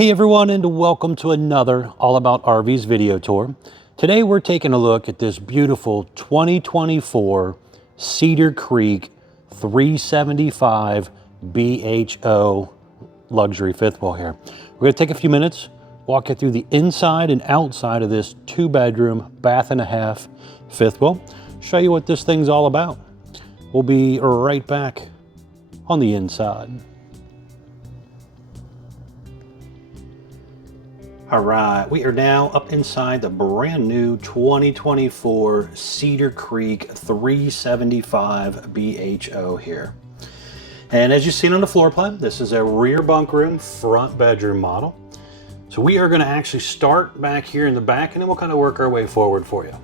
Hey everyone, and welcome to another All About RVs video tour. Today we're taking a look at this beautiful 2024 Cedar Creek 375 BHO luxury fifth wheel here. We're going to take a few minutes, walk you through the inside and outside of this 2-bedroom, bath and a half fifth wheel, show you what this thing's all about. We'll be right back on the inside. All right, we are now up inside the brand new 2024 Cedar Creek 375 BHO here. And as you've seen on the floor plan, this is a rear bunk room, front bedroom model. So we are gonna actually start back here in the back and then we'll kind of work our way forward for you.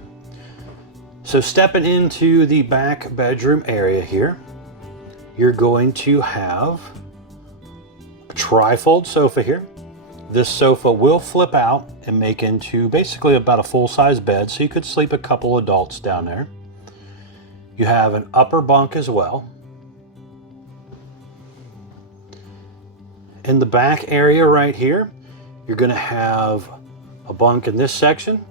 So stepping into the back bedroom area here, you're going to have a tri-fold sofa here. This sofa will flip out and make into basically about a full-size bed, so you could sleep a couple adults down there. You have an upper bunk as well. In the back area right here, you're going to have a bunk in this section.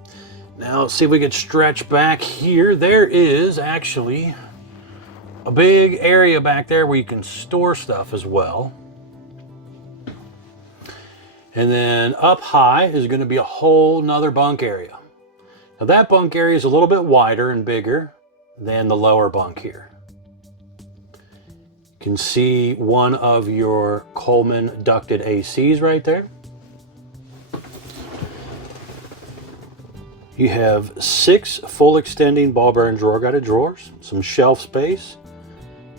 Now let's see if we can stretch back here. There is actually a big area back there where you can store stuff as well. And then up high is going to be a whole nother bunk area. Now that bunk area is a little bit wider and bigger than the lower bunk here. You can see one of your Coleman ducted ACs right there. You have 6 full extending ball bearing drawer guided drawers, some shelf space,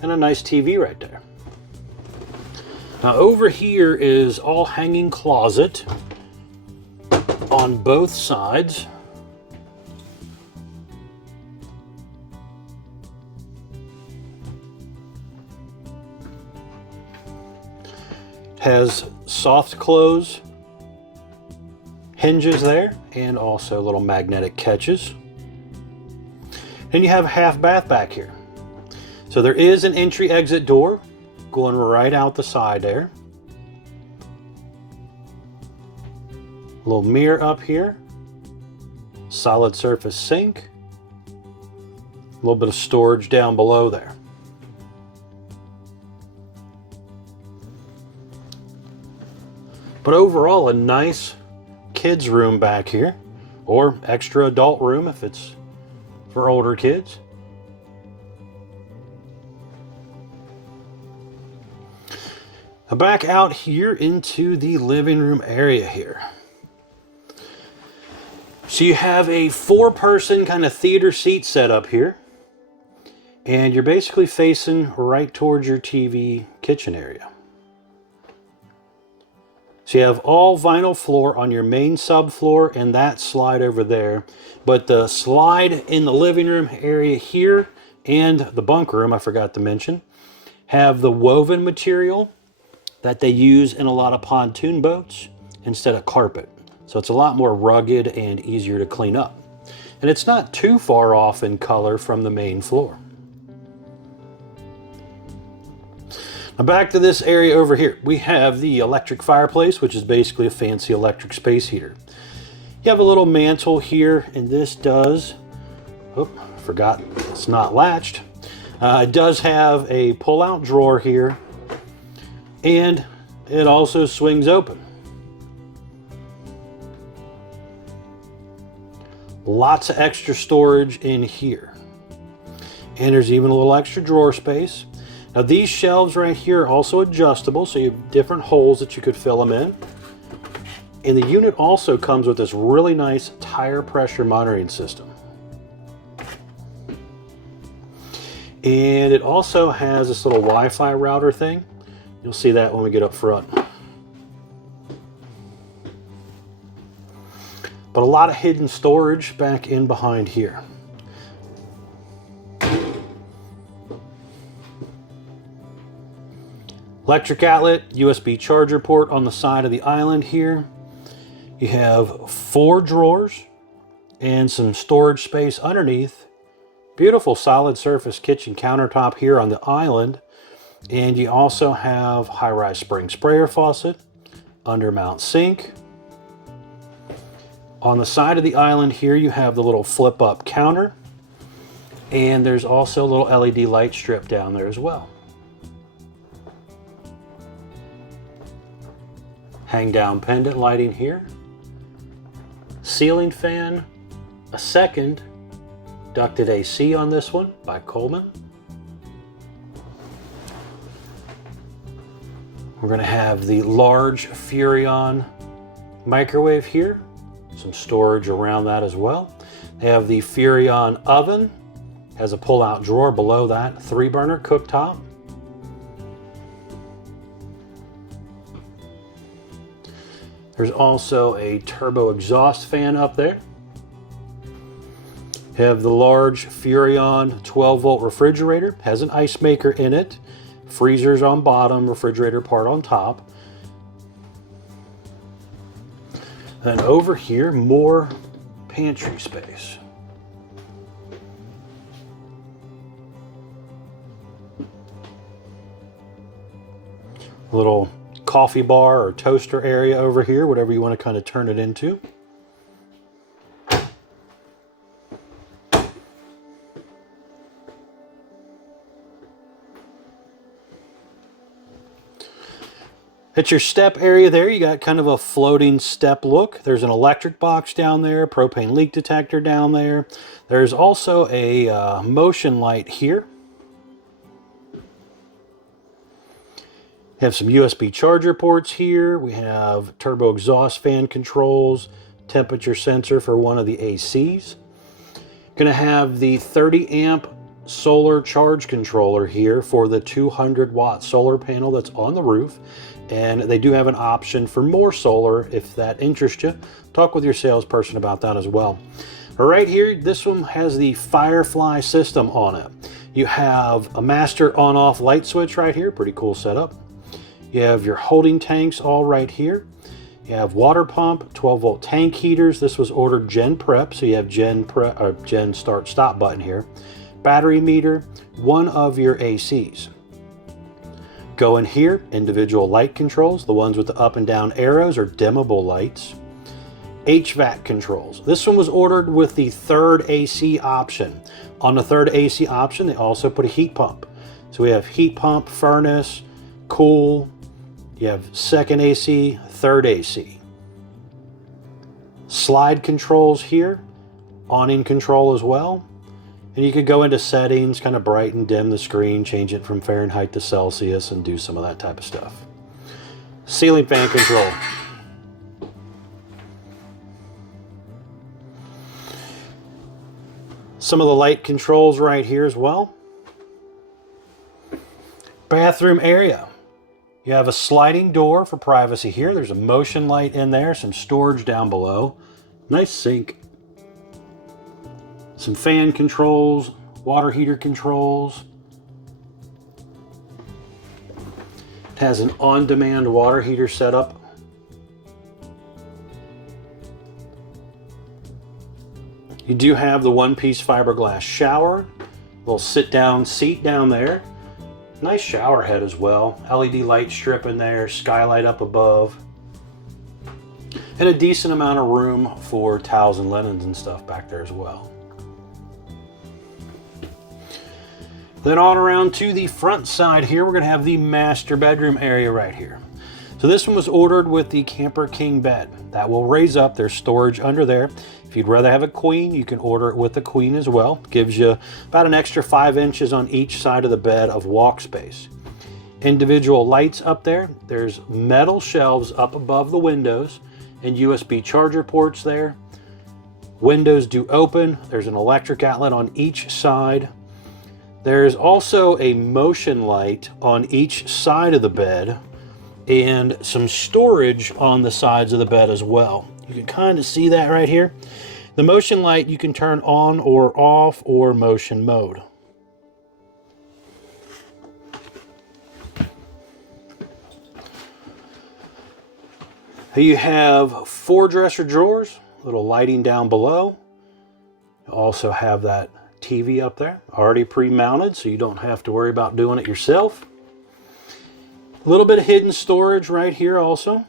and a nice TV right there. Now over here is all hanging closet on both sides. Has soft close hinges there and also little magnetic catches. And you have a half bath back here. So there is an entry exit door going right out the side there. A little mirror up here. Solid surface sink. A little bit of storage down below there. But overall, a nice kids room back here, or extra adult room if it's for older kids. Now back out here into the living room area here. So you have a 4-person kind of theater seat set up here. And you're basically facing right towards your TV kitchen area. So you have all vinyl floor on your main subfloor and that slide over there. But the slide in the living room area here and the bunk room, I forgot to mention, have the woven material that they use in a lot of pontoon boats instead of carpet. So it's a lot more rugged and easier to clean up. And it's not too far off in color from the main floor. Now back to this area over here. We have the electric fireplace, which is basically a fancy electric space heater. You have a little mantle here, and this does, oh, forgot it's not latched. It does have a pull-out drawer here, and it also swings open. Lots of extra storage in here. And there's even a little extra drawer space. Now these shelves right here are also adjustable, so you have different holes that you could fill them in. And the unit also comes with this really nice tire pressure monitoring system. And it also has this little Wi-Fi router thing. You'll see that when we get up front. But a lot of hidden storage back in behind here. Electric outlet, USB charger port on the side of the island here. You have 4 drawers and some storage space underneath. Beautiful solid surface kitchen countertop here on the island. And you also have high-rise spring sprayer faucet, undermount sink. On the side of the island here, you have the little flip up counter, and there's also a little LED light strip down there as well. Hang down pendant lighting here. Ceiling fan, a second ducted AC on this one by Coleman. We're going to have the large Furrion microwave here, some storage around that as well. They have the Furrion oven, has a pull-out drawer below that, 3-burner cooktop. There's also a turbo exhaust fan up there. Have the large Furrion 12-volt refrigerator, has an ice maker in it. Freezers on bottom, refrigerator part on top. Then over here, more pantry space. Little coffee bar or toaster area over here, whatever you want to kind of turn it into. At your step area there, you got kind of a floating step look. There's an electric box down there, propane leak detector down there. There's also a motion light here. We have some USB charger ports here. We have turbo exhaust fan controls, temperature sensor for one of the ACs. Gonna have the 30 amp solar charge controller here for the 200 watt solar panel that's on the roof. And they do have an option for more solar if that interests you. Talk with your salesperson about that as well. Right here, this one has the Firefly system on it. You have a master on-off light switch right here, pretty cool setup. You have your holding tanks all right here. You have water pump, 12-volt tank heaters. This was ordered Gen Prep, so you have Gen Start Stop button here. Battery meter, one of your ACs. Go in here, individual light controls. The ones with the up and down arrows are dimmable lights. HVAC controls. This one was ordered with the third AC option. On the third AC option, they also put a heat pump. So we have heat pump, furnace, cool. You have second AC, third AC. Slide controls here, awning control as well. And you could go into settings, kind of brighten, dim the screen, change it from Fahrenheit to Celsius, and do some of that type of stuff. Ceiling fan control. Some of the light controls right here as well. Bathroom area. You have a sliding door for privacy here. There's a motion light in there, some storage down below. Nice sink. Some fan controls, water heater controls. It has an on-demand water heater setup. You do have the one-piece fiberglass shower, little sit-down seat down there. Nice shower head as well. LED light strip in there, skylight up above. And a decent amount of room for towels and linens and stuff back there as well. Then on around to the front side here, we're gonna have the master bedroom area right here. So this one was ordered with the Camper King bed. That will raise up, there's storage under there. If you'd rather have a queen, you can order it with the queen as well. Gives you about an extra 5 inches on each side of the bed of walk space. Individual lights up there. There's metal shelves up above the windows and USB charger ports there. Windows do open. There's an electric outlet on each side. There's also a motion light on each side of the bed and some storage on the sides of the bed as well. You can kind of see that right here. The motion light you can turn on or off or motion mode. You have 4 dresser drawers, little lighting down below. You also have that TV up there, already pre-mounted, so you don't have to worry about doing it yourself. A little bit of hidden storage right here also.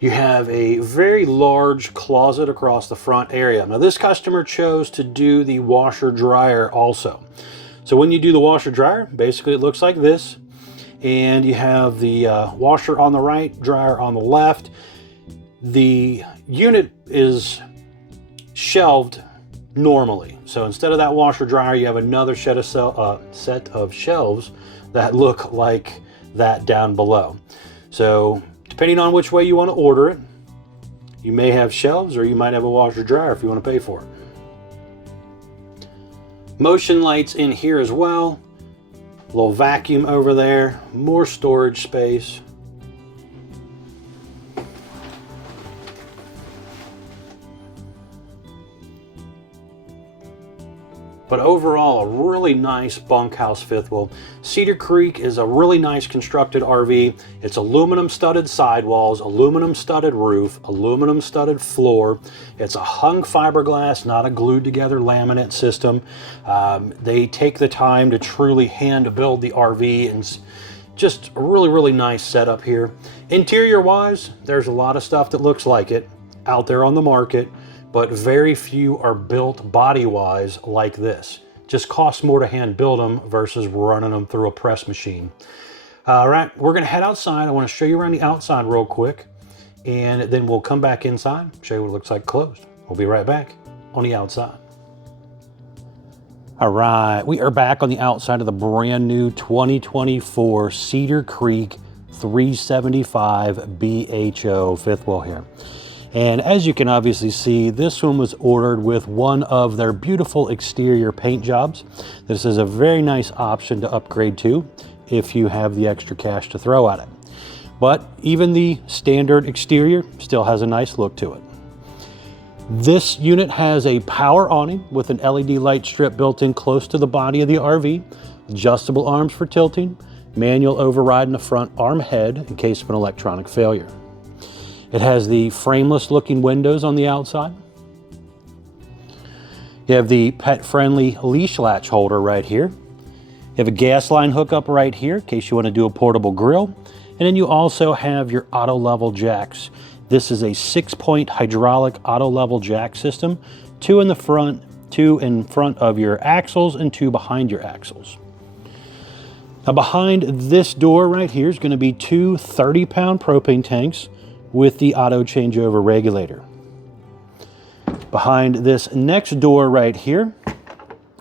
You have a very large closet across the front area. Now this customer chose to do the washer dryer also. So when you do the washer dryer, basically it looks like this. And you have the washer on the right, dryer on the left. The unit is shelved normally. So instead of that washer dryer, you have another set of shelves that look like that down below. So depending on which way you want to order it, you may have shelves or you might have a washer dryer if you want to pay for it. Motion lights in here as well. A little vacuum over there, more storage space. But overall, a really nice bunkhouse fifth wheel. Cedar Creek is a really nice constructed RV. It's aluminum studded sidewalls, aluminum studded roof, aluminum studded floor. It's a hung fiberglass, not a glued together laminate system. They take the time to truly hand build the RV, and just a really, really nice setup here. Interior wise, there's a lot of stuff that looks like it out there on the market, but very few are built body-wise like this. Just costs more to hand build them versus running them through a press machine. All right, we're gonna head outside. I wanna show you around the outside real quick, and then we'll come back inside, show you what it looks like closed. We'll be right back on the outside. All right, we are back on the outside of the brand new 2024 Cedar Creek 375 BHO fifth wheel here. And as you can obviously see, this one was ordered with one of their beautiful exterior paint jobs. This is a very nice option to upgrade to if you have the extra cash to throw at it. But even the standard exterior still has a nice look to it. This unit has a power awning with an LED light strip built in close to the body of the RV, adjustable arms for tilting, manual override in the front arm head in case of an electronic failure. It has the frameless looking windows on the outside. You have the pet-friendly leash latch holder right here. You have a gas line hookup right here in case you want to do a portable grill. And then you also have your auto level jacks. This is a 6-point hydraulic auto level jack system. 2 in the front, 2 in front of your axles, and 2 behind your axles. Now behind this door right here is going to be 2 30-pound propane tanks with the auto changeover regulator. Behind this next door right here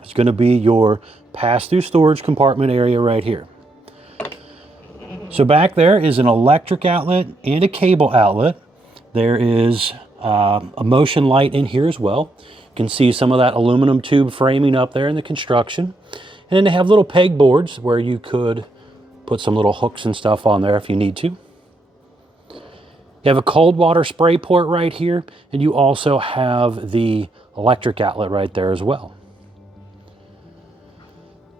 is going to be your pass-through storage compartment area right here. So back there is an electric outlet and a cable outlet. There is a motion light in here as well. You can see some of that aluminum tube framing up there in the construction. And then they have little pegboards where you could put some little hooks and stuff on there if you need to. You have a cold water spray port right here, and you also have the electric outlet right there as well.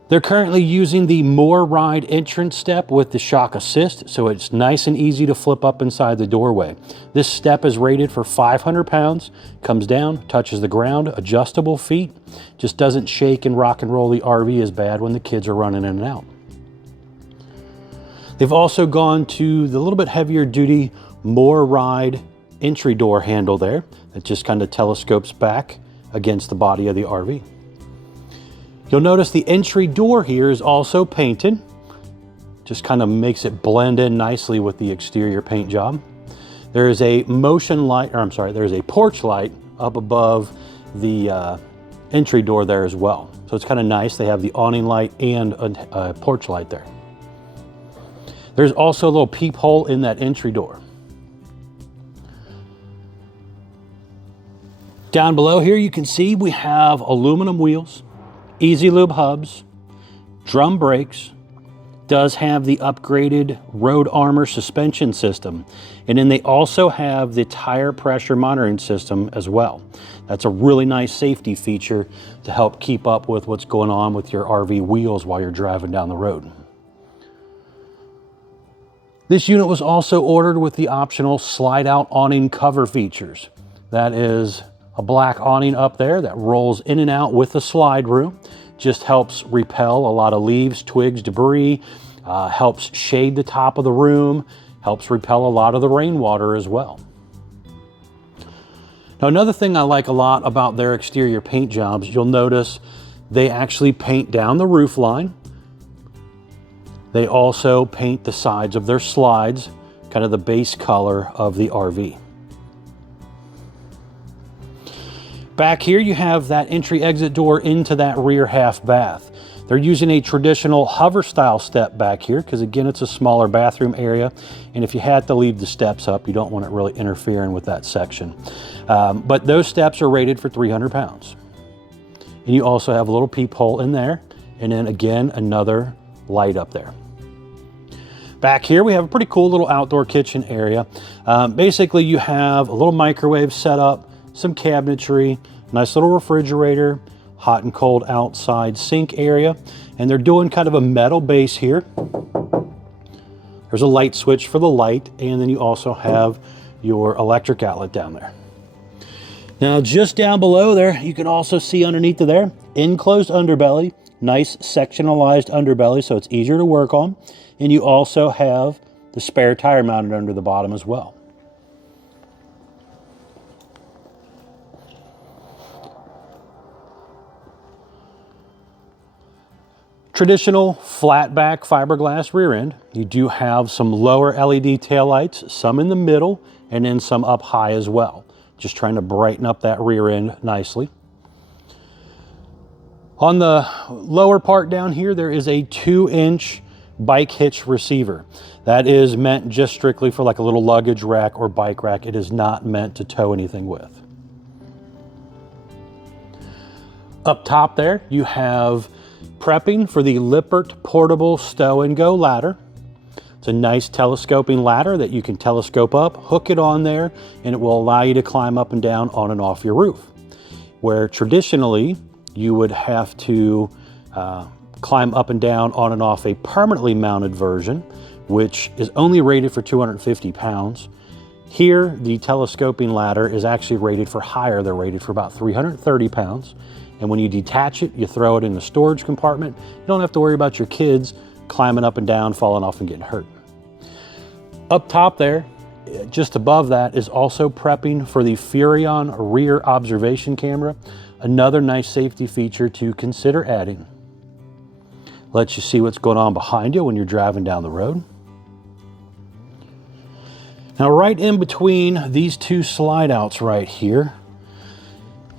They're currently using the More Ride entrance step with the shock assist, so it's nice and easy to flip up inside the doorway. This step is rated for 500 pounds, comes down, touches the ground, adjustable feet, just doesn't shake and rock and roll the RV as bad when the kids are running in and out. They've also gone to the little bit heavier duty More Ride entry door handle there that just kind of telescopes back against the body of the RV. You'll notice the entry door here is also painted. Just kind of makes it blend in nicely with the exterior paint job. There is a there's a porch light up above the entry door there as well. So it's kind of nice. They have the awning light and a porch light there. There's also a little peephole in that entry door. Down below here you can see we have aluminum wheels, easy lube hubs, drum brakes, does have the upgraded road armor suspension system, and then they also have the tire pressure monitoring system as well. That's a really nice safety feature to help keep up with what's going on with your RV wheels while you're driving down the road. This unit was also ordered with the optional slide out awning cover features. That is a black awning up there that rolls in and out with the slide room. Just helps repel a lot of leaves, twigs, debris, helps shade the top of the room, helps repel a lot of the rainwater as well. Now, another thing I like a lot about their exterior paint jobs, you'll notice they actually paint down the roof line. They also paint the sides of their slides, kind of the base color of the RV. Back here, you have that entry exit door into that rear half bath. They're using a traditional hover style step back here because, again, it's a smaller bathroom area. And if you had to leave the steps up, you don't want it really interfering with that section. But those steps are rated for 300 pounds. And you also have a little peephole in there. And then again, another light up there. Back here, we have a pretty cool little outdoor kitchen area. Basically, you have a little microwave set up, some cabinetry, nice little refrigerator, hot and cold outside sink area, and they're doing kind of a metal base here. There's a light switch for the light, and then you also have your electric outlet down there. Now, just down below there, you can also see underneath of there, enclosed underbelly, nice sectionalized underbelly, so it's easier to work on. And you also have the spare tire mounted under the bottom as well. Traditional flat back fiberglass rear end. You do have some lower LED taillights, some in the middle, and then some up high as well. Just trying to brighten up that rear end nicely. On the lower part down here, there is a 2-inch bike hitch receiver. That is meant just strictly for like a little luggage rack or bike rack. It is not meant to tow anything with. Up top there, you have prepping for the Lippert portable stow and go ladder. It's a nice telescoping ladder that you can telescope up, hook it on there, and it will allow you to climb up and down on and off your roof. Where traditionally you would have to climb up and down on and off a permanently mounted version, which is only rated for 250 pounds. Here, the telescoping ladder is actually rated for higher. They're rated for about 330 pounds. And when you detach it, you throw it in the storage compartment. You don't have to worry about your kids climbing up and down, falling off and getting hurt. Up top there, just above that, is also prepping for the Furrion rear observation camera. Another nice safety feature to consider adding. Lets you see what's going on behind you when you're driving down the road. Now, right in between these two slide outs right here,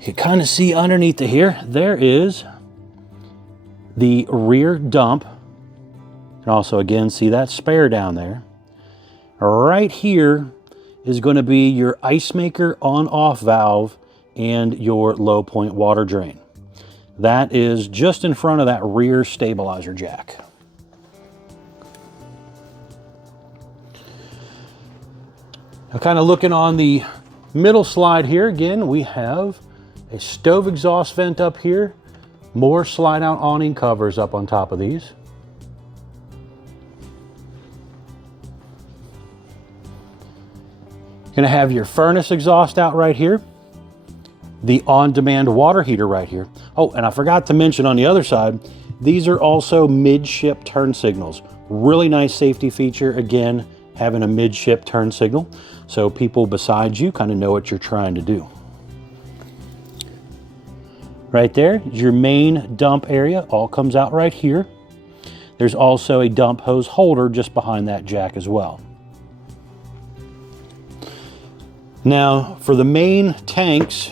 you kind of see underneath of here, there is the rear dump. You can also again see that spare down there. Right here is going to be your ice maker on-off valve and your low point water drain. That is just in front of that rear stabilizer jack. Now, kind of looking on the middle slide here, again, we have a stove exhaust vent up here, more slide out awning covers up on top of these. Gonna have your furnace exhaust out right here, the on-demand water heater right here. Oh, and I forgot to mention on the other side, these are also midship turn signals. Really nice safety feature, again, having a midship turn signal, so people beside you kind of know what you're trying to do. Right there is your main dump area, all comes out right here. There's also a dump hose holder just behind that jack as well. Now, for the main tanks,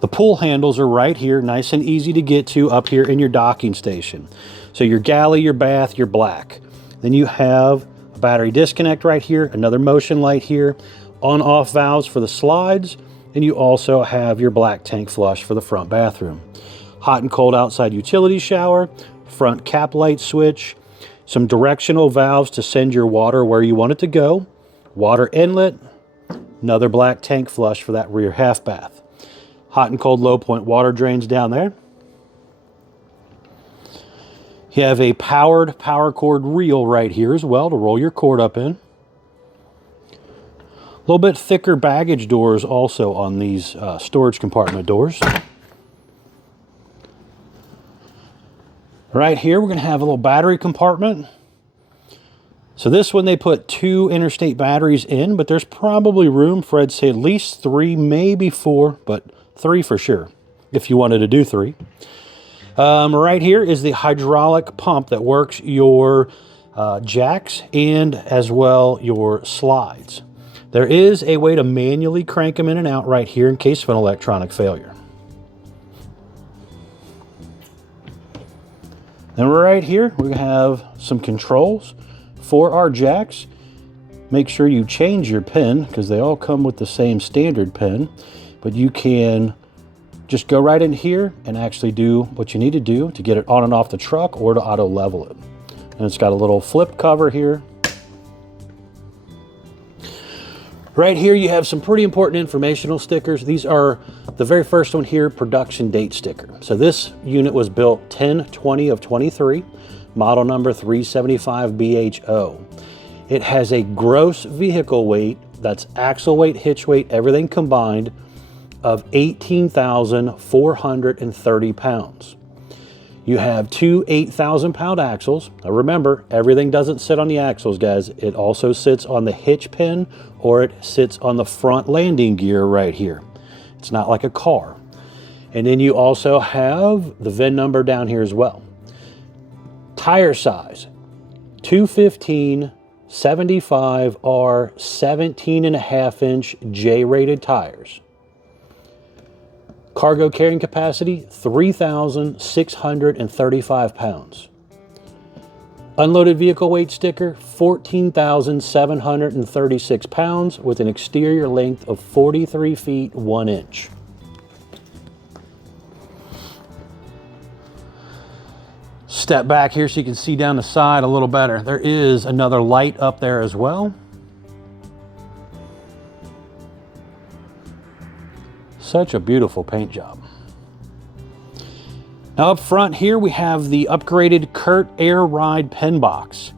the pull handles are right here, nice and easy to get to up here in your docking station. So your galley, your bath, your black. Then you have a battery disconnect right here, another motion light here, on-off valves for the slides, and you also have your black tank flush for the front bathroom. Hot and cold outside utility shower, front cap light switch, some directional valves to send your water where you want it to go, water inlet, another black tank flush for that rear half bath. Hot and cold low point water drains down there. You have a powered power cord reel right here as well to roll your cord up in. A little bit thicker baggage doors also on these storage compartment doors. Right here, we're going to have a little battery compartment. So this one, they put 2 interstate batteries in, but there's probably room for, I'd say, at least 3, maybe 4, but 3 for sure, if you wanted to do 3. Right here is the hydraulic pump that works your jacks and as well your slides. There is a way to manually crank them in and out right here in case of an electronic failure. And right here we have some controls for our jacks. Make sure you change your pin because they all come with the same standard pin, but you can just go right in here and actually do what you need to do to get it on and off the truck or to auto level it. And it's got a little flip cover here. Right here you have some pretty important informational stickers. These are the very first one here, production date sticker. So this unit was built 10/20 of 23, model number 375 BHO. It has a gross vehicle weight, that's axle weight, hitch weight, everything combined, of 18,430 pounds. You have 2 8,000-pound axles. Now remember, everything doesn't sit on the axles, guys. It also sits on the hitch pin or it sits on the front landing gear right here. It's not like a car. And then you also have the VIN number down here as well. Tire size, 215 75R 17.5-inch J-rated tires. Cargo carrying capacity, 3,635 pounds. Unloaded vehicle weight sticker, 14,736 pounds with an exterior length of 43 feet 1 inch. Step back here so you can see down the side a little better. There is another light up there as well. Such a beautiful paint job. Now up front here we have the upgraded Curt Air Ride pen box.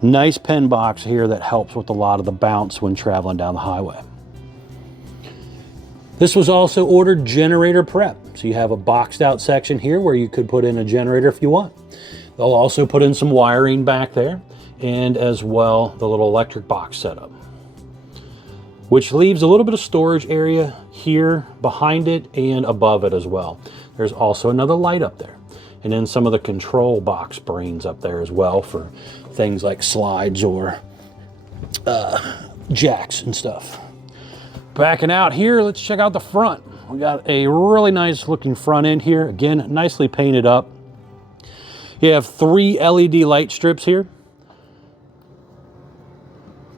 Nice pen box here that helps with a lot of the bounce when traveling down the highway. This was also ordered generator prep. So you have a boxed out section here where you could put in a generator if you want. They'll also put in some wiring back there and as well the little electric box setup, which leaves a little bit of storage area here behind it and above it as well. There's also another light up there. And then some of the control box brains up there as well for things like slides or jacks and stuff. Backing out here, let's check out the front. We got a really nice looking front end here. Again, nicely painted up. You have 3 LED light strips here.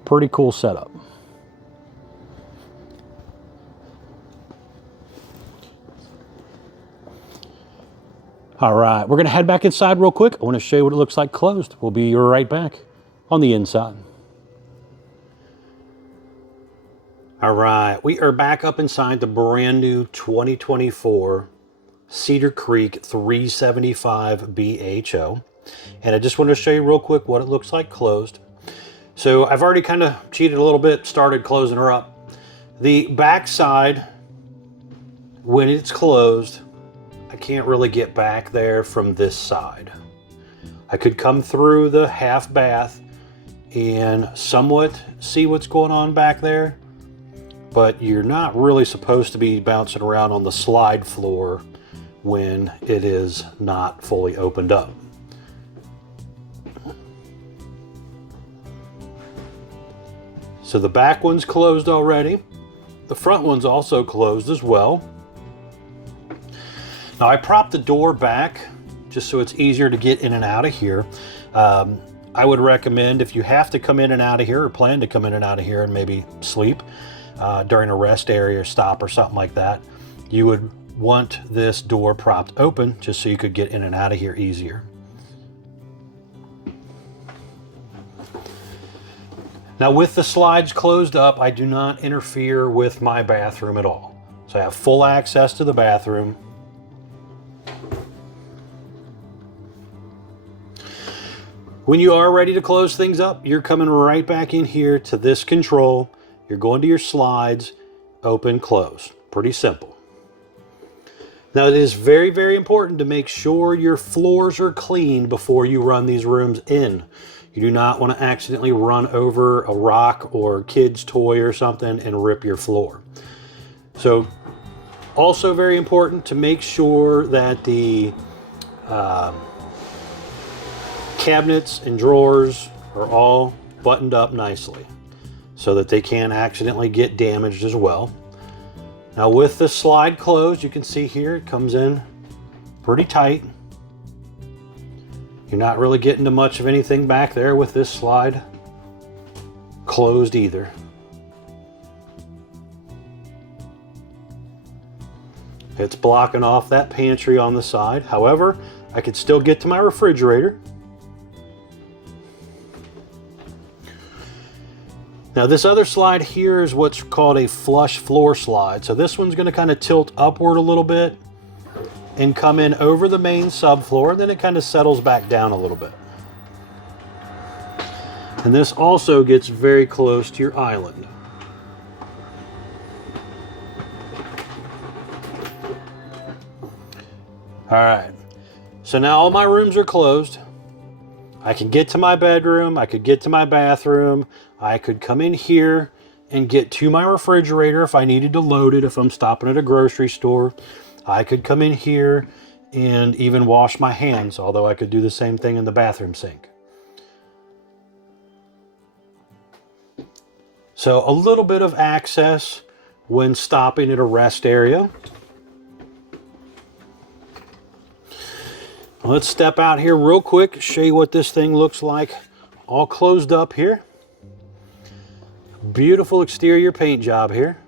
Pretty cool setup. All right, we're gonna head back inside real quick. I wanna show you what it looks like closed. We'll be right back on the inside. All right, we are back up inside the brand new 2024 Cedar Creek 375 BHO. And I just wanted to show you real quick what it looks like closed. So I've already kind of cheated a little bit, started closing her up. The back side, when it's closed, I can't really get back there from this side. I could come through the half bath and somewhat see what's going on back there, but you're not really supposed to be bouncing around on the slide floor when it is not fully opened up. So the back one's closed already. The front one's also closed as well. Now I propped the door back just so it's easier to get in and out of here. I would recommend if you have to come in and out of here or plan to come in and out of here and maybe sleep during a rest area or stop or something like that, you would want this door propped open just so you could get in and out of here easier. Now with the slides closed up, I do not interfere with my bathroom at all. So I have full access to the bathroom. When you are ready to close things up, you're coming right back in here to this control. You're going to your slides, open, close. Pretty simple. Now it is very, very important to make sure your floors are clean before you run these rooms in. You do not want to accidentally run over a rock or kid's toy or something and rip your floor. So also very important to make sure that the cabinets and drawers are all buttoned up nicely so that they can't accidentally get damaged as well. Now with the slide closed, you can see here it comes in pretty tight. You're not really getting to much of anything back there with this slide closed either. It's blocking off that pantry on the side. However, I could still get to my refrigerator. Now this other slide here is what's called a flush floor slide. So this one's going to kind of tilt upward a little bit and come in over the main subfloor, and then it kind of settles back down a little bit. And this also gets very close to your island. All right, so now all my rooms are closed. I can get to my bedroom, I could get to my bathroom, I could come in here and get to my refrigerator if I needed to load it, if I'm stopping at a grocery store. I could come in here and even wash my hands, although I could do the same thing in the bathroom sink. So a little bit of access when stopping at a rest area. Let's step out here real quick, show you what this thing looks like all closed up here. Beautiful exterior paint job here.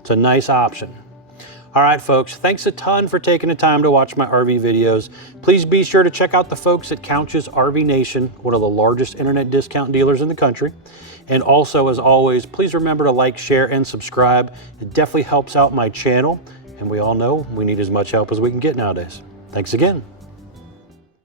It's a nice option. All right, folks, thanks a ton for taking the time to watch my RV videos. Please be sure to check out the folks at Couch's RV Nation, one of the largest internet discount dealers in the country. And also, as always, please remember to like, share, and subscribe. It definitely helps out my channel. And we all know we need as much help as we can get nowadays. Thanks again.